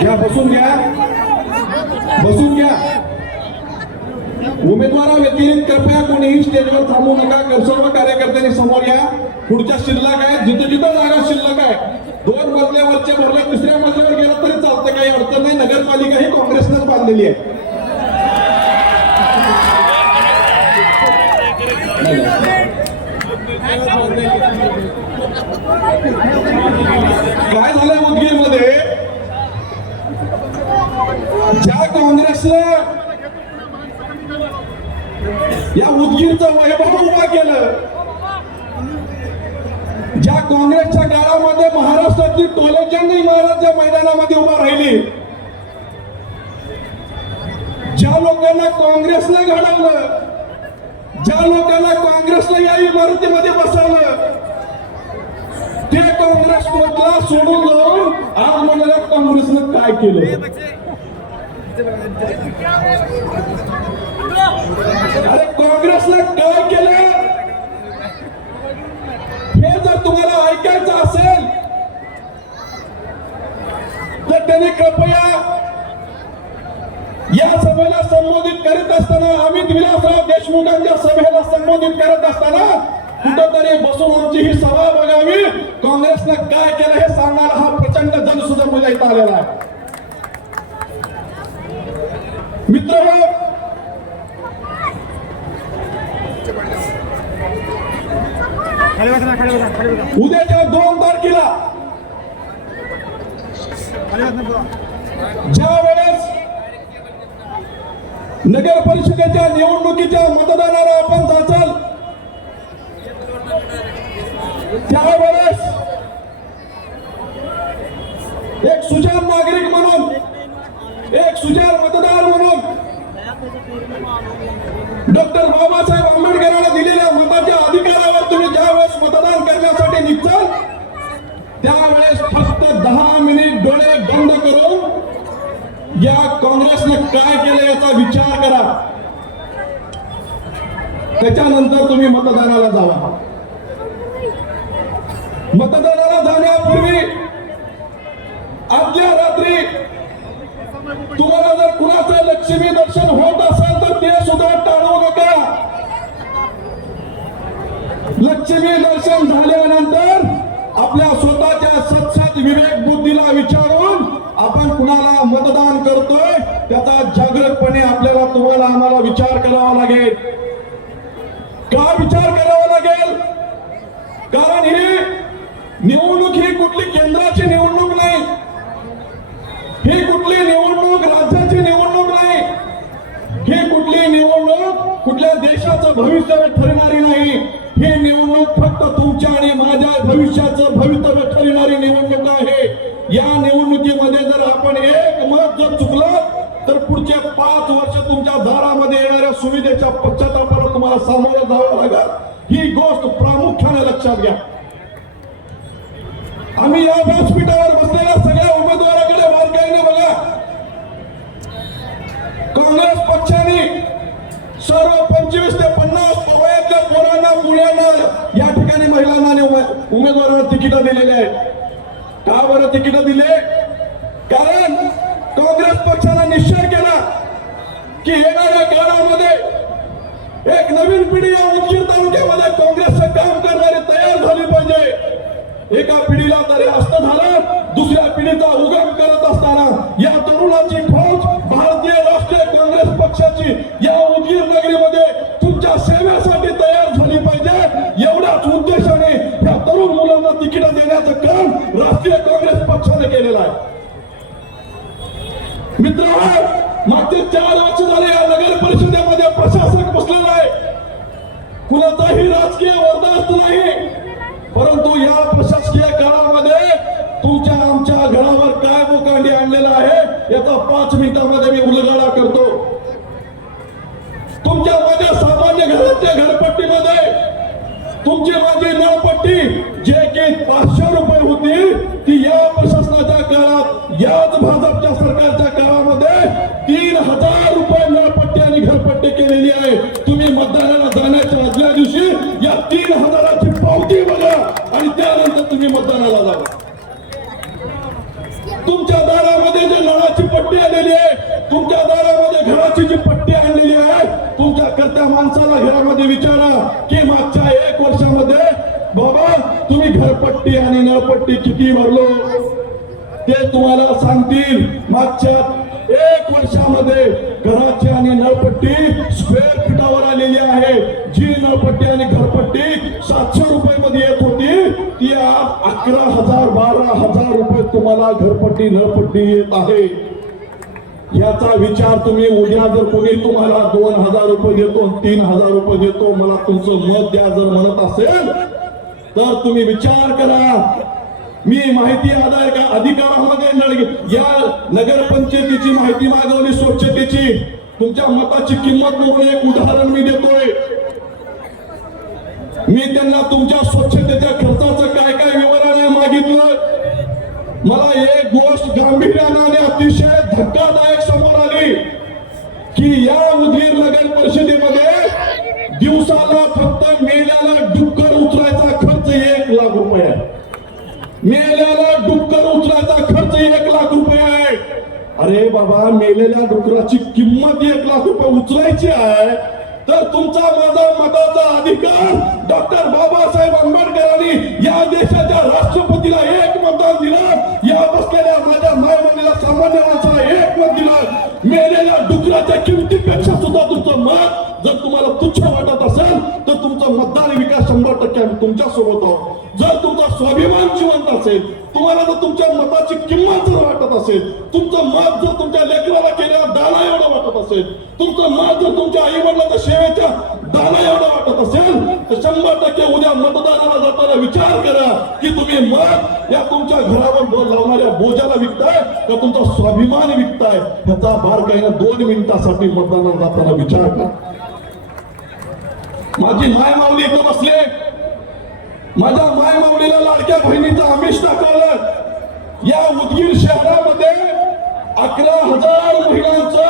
घ्या बसून घ्या. बसून घ्या. उमेदवारा व्यतिरिक्त कृपया कोणीही स्टेजवर थांबू नका. सर्व कार्यकर्त्यांनी समोर या. पुढच्या शिल्लक आहे. जिथं जिथं जागा शिल्लक आहे. दोन मजल्यावरचे भरले तिसऱ्या मजल्यावर गेलं तरी चालतं. काही अडचण नाही. नगरपालिका ही काँग्रेसनंच बांधलेली आहे काय झालंय उदगीरमध्ये ज्या काँग्रेसला या उदगीरचं वैभव उभा केलं. ज्या काँग्रेसच्या काळामध्ये महाराष्ट्राची टोलेचंद महाराज मैदानामध्ये उभा राहिली. ज्या लोकांना काँग्रेसला घडवलं ज्या लोकांना काँग्रेसला या इमारतीमध्ये बसवलं ते काँग्रेस सोडून जाऊन आज म्हणाल्या काँग्रेसनं काय केलं? अरे काँग्रेसला काय केलं? हे जर तुम्हाला ऐकायचं असेल तर त्यांनी कृपया या सभेला संबोधित करीत असताना अमित विलासराव देशमुखांच्या सभेला संबोधित करत असताना कुठंतरी बसून आमची ही सभा बघावी. काँग्रेसनं काय केलं हे सांगणारा हा प्रचंड जनसुद्धा इथं आलेला आहे. मित्र उद्याच्या दोन तारखेला ज्या वेळेस नगर परिषदेच्या निवडणुकीच्या मतदानाला आपण त्याच्यानंतर तुम्ही मतदानाला जावा. मतदानाला जाण्यापूर्वी आदल्या रात्री तुम्हाला जर कुणाचं लक्ष्मी दर्शन होत असेल तर ते सुद्धा टाळू नका. लक्ष्मी दर्शन झाल्यानंतर आपल्या स्वतःच्या सत्सत विवेक बुद्धीला विचारून आपण कुणाला मतदान करतोय त्याचा जागृतपणे आपल्याला तुम्हाला आम्हाला विचार करावा लागेल. कारण हे निवडणूक ही कुठली केंद्राची निवडणूक नाही. ही कुठली निवडणूक राज्याची निवडणूक नाही. ही कुठली निवडणूक कुठल्या देशाचं भविष्य ठरणारी नाही. ही निवडणूक फक्त तुमच्या आणि माझ्या भविष्याचं भवितव्य ठरणारी निवडणूक आहे. या निवडणुकीमध्ये जर आपण एक मत जर चुकलं तर पुढच्या पाच वर्ष तुमच्या दारामध्ये येणाऱ्या सुविधेच्या पश्चातापाला तुम्हाला सामोरं जावं लक्षात घ्या. आम्ही या व्यासपीठावर बसलेल्या सगळ्या उमेदवाराकडे बारकाईने बघा. काँग्रेस पक्षाने सर्व पंचवीस ते पन्नास वयातल्या पोरांना मुलांना या ठिकाणी महिलांना आणि उमेदवारांना तिकीट दिलेले आहेत. का बरं तिकीट दिले? कारण काँग्रेस पक्षाने निश्चय केला की येणाऱ्या काळामध्ये एक नवीन पिढी या उदगीर तालुक्यामध्ये काँग्रेसचं काम करणारी तयार एका पिढीला तरी अस्त झालं दुसऱ्या पिढीचा उगम करत असताना या तरुणाची फौज भारतीय राष्ट्रीय काँग्रेस पक्षाची या उदगीर नगरीमध्ये तुमच्या सेवेसाठी तयार झाली पाहिजे. एवढ्याच उद्देशाने या तरुण मुलांना तिकीट देण्याचं काम राष्ट्रीय काँग्रेस पक्षाने केलेलं आहे. मित्रांनो मागचे चार वर्ष झाले या नगर परिषदेमध्ये प्रशासक बसलेला आहे. कुणाचाही राजकीय वरदास्त नाही. परंतु या प्रशासकीय काळामध्ये तुमच्या आमच्या घरावर काय मुकांडी आणलेला आहे याचा पाच मिनिटामध्ये मी उलगडा करतो. तुमच्या माझ्या सामान्य घराच्या घरपट्टीमध्ये तुमची माझी नळपट्टी जे की पाचशे रुपये होती ती या प्रशासनाच्या काळात याच भाजपच्या सरकारच्या काळामध्ये तीन हजार रुपये नळपट्टी आणि घरपट्टी केलेली आहे. तुम्ही मतदानाला जाण्याच्या आदल्या दिवशी रक्ताची पट्टी आणलेली आहे. तुमच्या करत्या माणसाला घरामध्ये विचारा की मागच्या एक वर्षामध्ये बाबा तुम्ही घरपट्टी आणि नळपट्टी किती भरलो? ते तुम्हाला सांगतील. मागच्या एक वर्षामध्ये घराची आणि नळपट्टी स्क्वेअर फिटावर आलेली आहे. जी नळपट्टी आणि घरपट्टी सातशे रुपये मध्ये येत होती ती अकरा हजार बारा हजार रुपये तुम्हाला घरपट्टी नळपट्टी येत आहे. याचा विचार तुम्ही उद्या जर कोणी तुम्हाला दोन हजार रुपये देतो तीन हजार रुपये देतो मला तुमचं मत द्या जर म्हणत असेल तर तुम्ही विचार करा. मी माहिती आदाय का अधिकारामध्ये या नगरपंचायतीची माहिती मागवली स्वच्छतेची. तुमच्या मताची किंमत म्हणून एक उदाहरण मी देतोय. मी त्यांना तुमच्या स्वच्छतेच्या खर्चाचं काय काय विवरण मागितलं? मला एक गोष्ट गांभीर्यानं अतिशय धक्कादायक मेल्याला डुक्कर उचलायचा खर्च एक लाख रुपये आहे. मेल्याला डुक्कर उचलायचा खर्च एक लाख रुपये आहे. अरे बाबा मेलेल्या डुकराची किंमत एक लाख रुपये उचलायची आहे तर तुमचा माझा मताचा अधिकार डॉक्टर बाबासाहेब आंबेडकरांनी या देशाच्या राष्ट्रपतीला एक मतदान दिला. या बसलेल्या माझ्या मायमनीला सामान्य मेलेल्या डुकराच्या किमतीपेक्षा सुद्धा तुमचं मत जर तुम्हाला तुच्छ वाटत असेल तर तुमचं मतदान विकास शंभर टक्के आम्ही तुमच्यासोबत आहोत. जर तुमचा स्वाभिमान जिवंत असेल तुम्हाला जर तुमच्या मताची किंमत जर वाटत असेल तुमचं मत जर तुमच्या लेकराला केलेला दाना एवढं वाटत असेल तुमचं मत जर तुमच्या आई वडिलांच्या सेवेच्या दाना एवढं वाटत असेल तर शंभर टक्के उद्या मतदानाला जाताना विचार करा की तुम्ही मत या तुमच्या घरावर लावणाऱ्या बोजाला विकताय का तुमचा स्वाभिमान विकताय? ह्याचा बार काही दोन मिनिटासाठी मतदानाला जाताना विचार करा. माझी माय माऊली एकदम असले माझ्या माय माऊलीला लाडक्या बहिणीचा आमिष दाखवलं या उदगीर शहरामध्ये अकरा हजार महिलांचं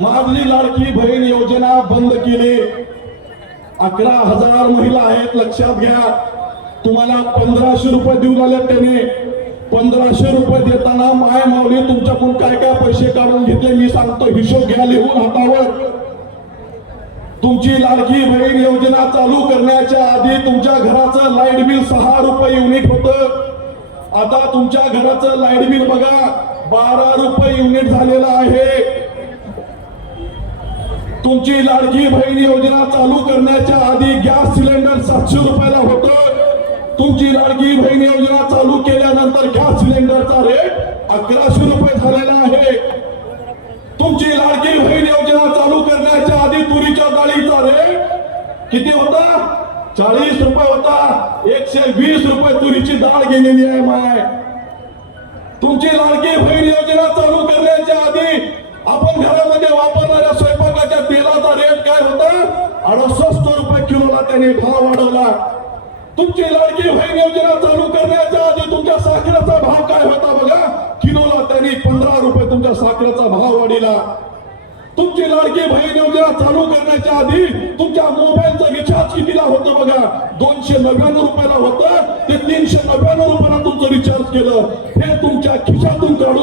माझी लाडकी बहीण योजना बंद केली. अकरा हजार महिला आहेत लक्षात घ्या. तुम्हाला पंधराशे रुपये देऊ लागले त्याने. पंधराशे रुपये देताना माय माऊली तुमच्याकडून काय काय पैसे काढून घेतले मी सांगतो. हिशोब घ्या लिहून हातावर. तुमची लाडकी बहीण योजना चालू करण्याच्या आधी तुमच्या घराचं लाइट बिल सहा रुपये युनिट होतं. आता तुमच्या घराचं लाइट बिल बघा बारा रुपये युनिट झालेलं आहे. तुमची लाडकी बहीण योजना चालू करण्याच्या आधी गॅस सिलेंडर सातशे रुपयाला होतं. तुमची लाडकी बहीण योजना चालू केल्यानंतर गॅस सिलेंडरचा रेट अकराशे रुपये झालेला आहे. तुमची लाडकी बहीण योजना चालू करण्याच्या आधी तुरीच्या डाळीचा रेट किती होता? चाळीस रुपये होता. एकशे वीस रुपये तुरीची डाळ गेलेली आहे माय. तुमची लाडकी बहीण योजना चालू करण्याच्या आधी आपण घरामध्ये वापरणाऱ्या अडुसष्ट रुपये किलोला त्याने भाव वाढवला. तुमची लाडकी बहीण योजना चालू करण्याच्या आधी तुमच्या साखरेचा भाव काय होता बघा? किलोला त्यांनी पंधरा रुपये तुमच्या साखरेचा भाव वाढिला. तुमची लाडकी बहीण योजना चालू करण्याच्या आधी तुमच्या मोबाईलचं रिचार्ज कितीला होतं बघा? दोनशे नव्याण्णव रुपयाला होतं. ते तीनशे नव्याण्णव रुपयाला तुमचं रिचार्ज केलं. हे तुमच्या खिशातून काढून